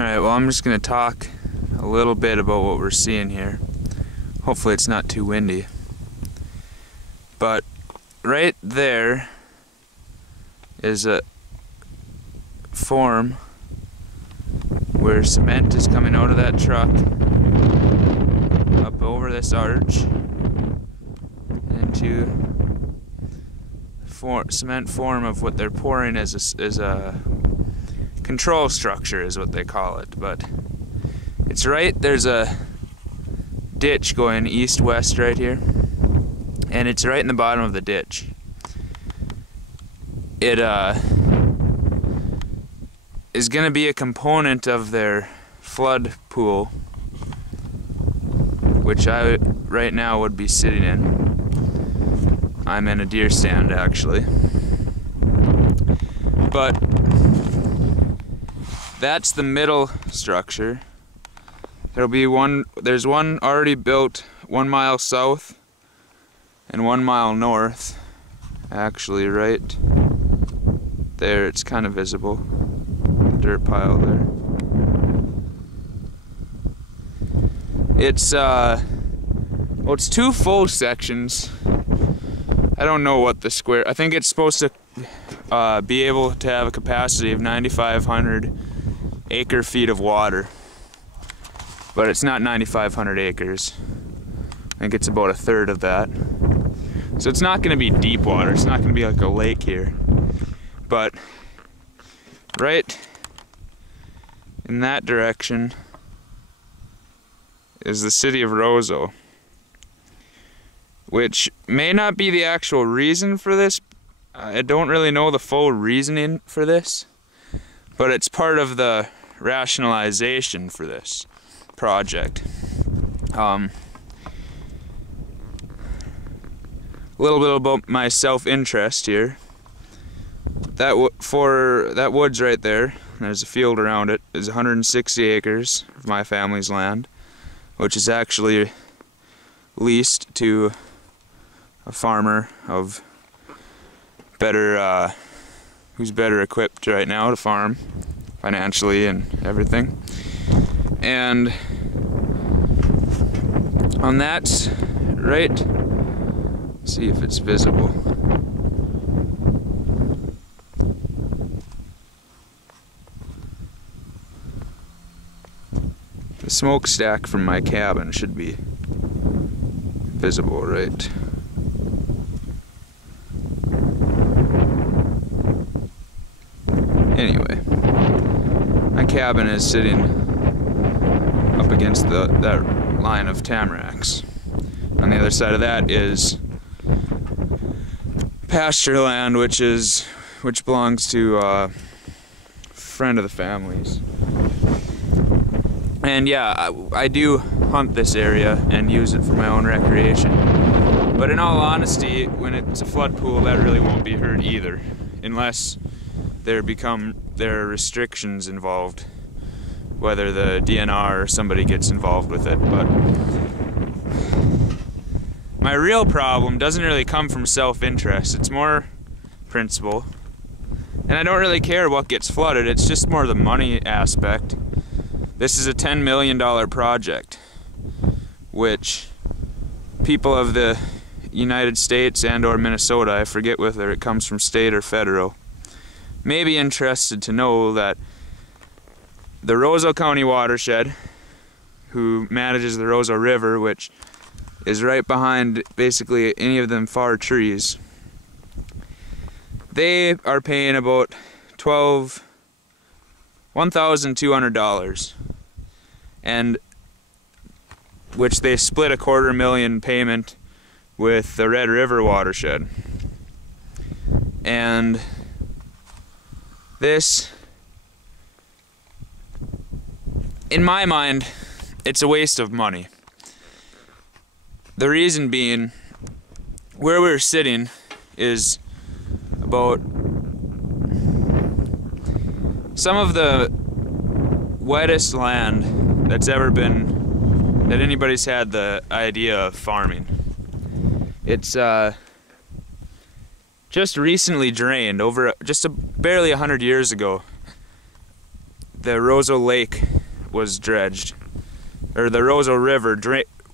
Alright, well, I'm just going to talk a little bit about what we're seeing here. Hopefully it's not too windy. But right there is a form where cement is coming out of that truck up over this arch into cement form of what they're pouring is a control structure is what they call it. But it's there's a ditch going east-west right here, and it's right in the bottom of the ditch. It is going to be a component of their flood pool, which I right now would be sitting in. I'm in a deer stand actually. But that's the middle structure. There's one already built 1 mile south and 1 mile north. Actually, right there, it's kind of visible. Dirt pile there. It's it's 2 full sections. I don't know what the square. I think it's supposed to be able to have a capacity of 9,500 acre feet of water, but it's not 9,500 acres. I think it's about a third of that. So it's not going to be deep water. It's not going to be like a lake here. But right in that direction is the city of Roseau, which may not be the actual reason for this. I don't really know the full reasoning for this, but it's part of the rationalization for this project. A little bit about my self-interest here. That woods right there, there's a field around it, is 160 acres of my family's land, which is actually leased to a farmer of who's better equipped right now to farm financially and everything. And on that right, see if it's visible. The smokestack from my cabin should be visible, right? Anyway, my cabin is sitting up against that line of tamaracks. On the other side of that is pasture land, which belongs to a friend of the family's. And yeah, I do hunt this area and use it for my own recreation. But in all honesty, when it's a flood pool, that really won't be hurt either, unless there are restrictions involved, whether the DNR or somebody gets involved with it. But my real problem doesn't really come from self-interest, it's more principle. And I don't really care what gets flooded, it's just more the money aspect. This is a $10 million project, which people of the United States and or Minnesota, I forget whether it comes from state or federal, may be interested to know that the Roseau County watershed, who manages the Roseau River, which is right behind basically any of them far trees, they are paying about $1,200, and which they split $250,000 payment with the Red River watershed. And this, in my mind, it's a waste of money. The reason being, where we're sitting is about some of the wettest land that anybody's had the idea of farming. It's just recently drained over barely 100 years ago. the Roseau Lake was dredged, or the Roseau River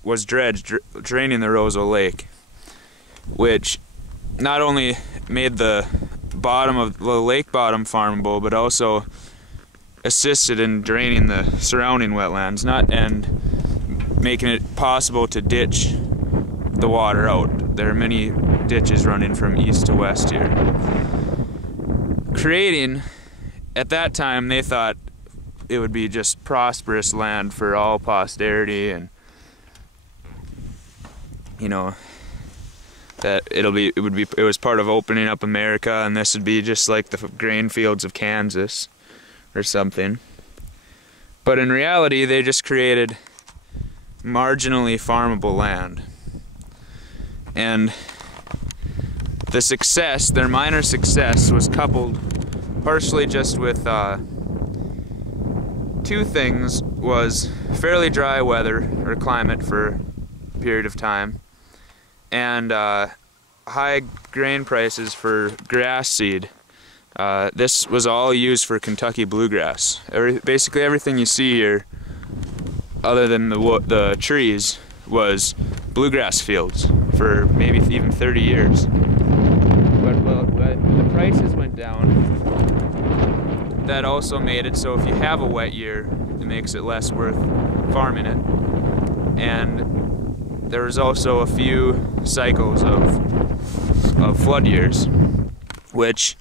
was dredged, draining the Roseau Lake, which not only made the bottom of the lake bottom farmable, but also assisted in draining the surrounding wetlands, and making it possible to ditch the water out. There are many ditches running from east to west here. Creating, at that time, they thought it would be just prosperous land for all posterity, and you know, that it was part of opening up America, and this would be just like the grain fields of Kansas or something. But in reality, they just created marginally farmable land. And the success, their minor success, was coupled partially just with two things. Was fairly dry weather or climate for a period of time, and high grain prices for grass seed. This was all used for Kentucky bluegrass. Basically everything you see here, other than the trees, was bluegrass fields for maybe even 30 years. But when the prices went down, that also made it so if you have a wet year, it makes it less worth farming it. And there was also a few cycles of flood years, which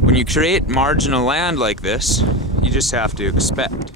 when you create marginal land like this, you just have to expect.